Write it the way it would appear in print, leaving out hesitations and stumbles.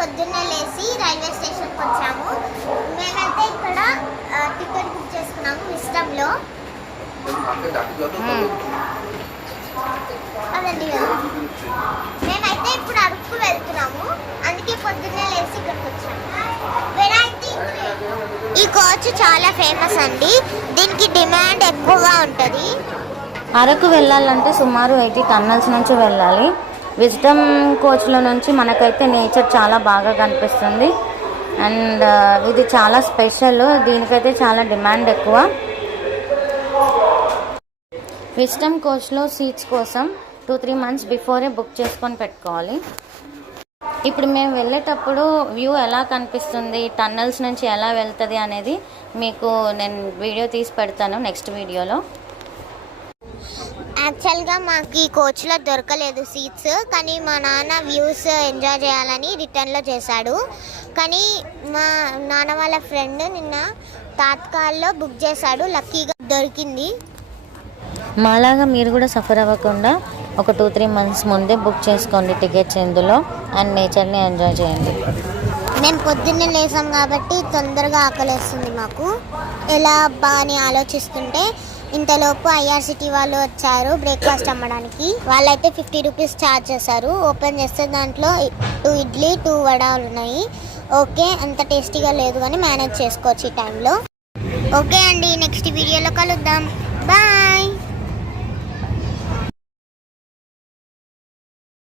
పొద్దున్నే లేచి రైల్వే స్టేషన్కి వచ్చాము. మేమైతే ఇక్కడ టికెట్ బుక్ చేసుకున్నాము విస్టంలో. అదండి మేమైతే ఇప్పుడు అరకు వెళ్తున్నాము, అందుకే పొద్దున్నే లేచి ఇక్కడికి వచ్చాము. ఈ కోచ్ చాలా ఫేమస్ అండి, దీనికి డిమాండ్ ఎక్కువగా ఉంటుంది. అరకు వెళ్ళాలంటే సుమారు 80 టన్నల్స్ నుంచి వెళ్ళాలి. విజ్డమ్ కోచ్లో నుంచి మనకైతే నేచర్ చాలా బాగా కనిపిస్తుంది. అండ్ ఇది చాలా స్పెషల్, దీనికైతే చాలా డిమాండ్ ఎక్కువ. విజ్డమ్ కోచ్లో సీట్స్ కోసం 2-3 మంత్స్ బిఫోరే బుక్ చేసుకొని పెట్టుకోవాలి. ఇప్పుడు మేము వెళ్ళేటప్పుడు వ్యూ ఎలా కనిపిస్తుంది, టన్నల్స్ నుంచి ఎలా వెళ్తుంది అనేది మీకు నేను వీడియో తీసి పెడతాను నెక్స్ట్ వీడియోలో. యాక్చువల్గా మాకు ఈ కోచ్లో దొరకలేదు సీట్స్, కానీ మా నాన్న వ్యూస్ ఎంజాయ్ చేయాలని రిటర్న్లో చేశాడు. కానీ మా నాన్న వాళ్ళ ఫ్రెండ్ నిన్న తాత్కాల్లో బుక్ చేశాడు, లక్కీగా దొరికింది. మాలాగా మీరు కూడా సఫర్ అవ్వకుండా ఒక 2-3 మంత్స్ ముందే బుక్ చేసుకోండి టికెట్స్ ఇందులో, అండ్ నేచర్ని ఎంజాయ్ చేయండి. మేము పొద్దున్నే లేసాం కాబట్టి తొందరగా ఆకలేస్తుంది మాకు. ఎలా అబ్బా అని ఆలోచిస్తుంటే ఇంతలోపు ఐఆర్సిటీ వాళ్ళు వచ్చారు బ్రేక్ఫాస్ట్ అమ్మడానికి. వాళ్ళైతే 50 రూపీస్ ఛార్జ్ చేశారు. ఓపెన్ చేస్తే దాంట్లో 2 ఇడ్లీ 2 వడాలు ఉన్నాయి. ఓకే, అంత టేస్టీగా లేదు కానీ మేనేజ్ చేసుకోవచ్చు ఈ టైంలో. ఓకే అండి, నెక్స్ట్ వీడియోలో కలుద్దాం. బాయ్.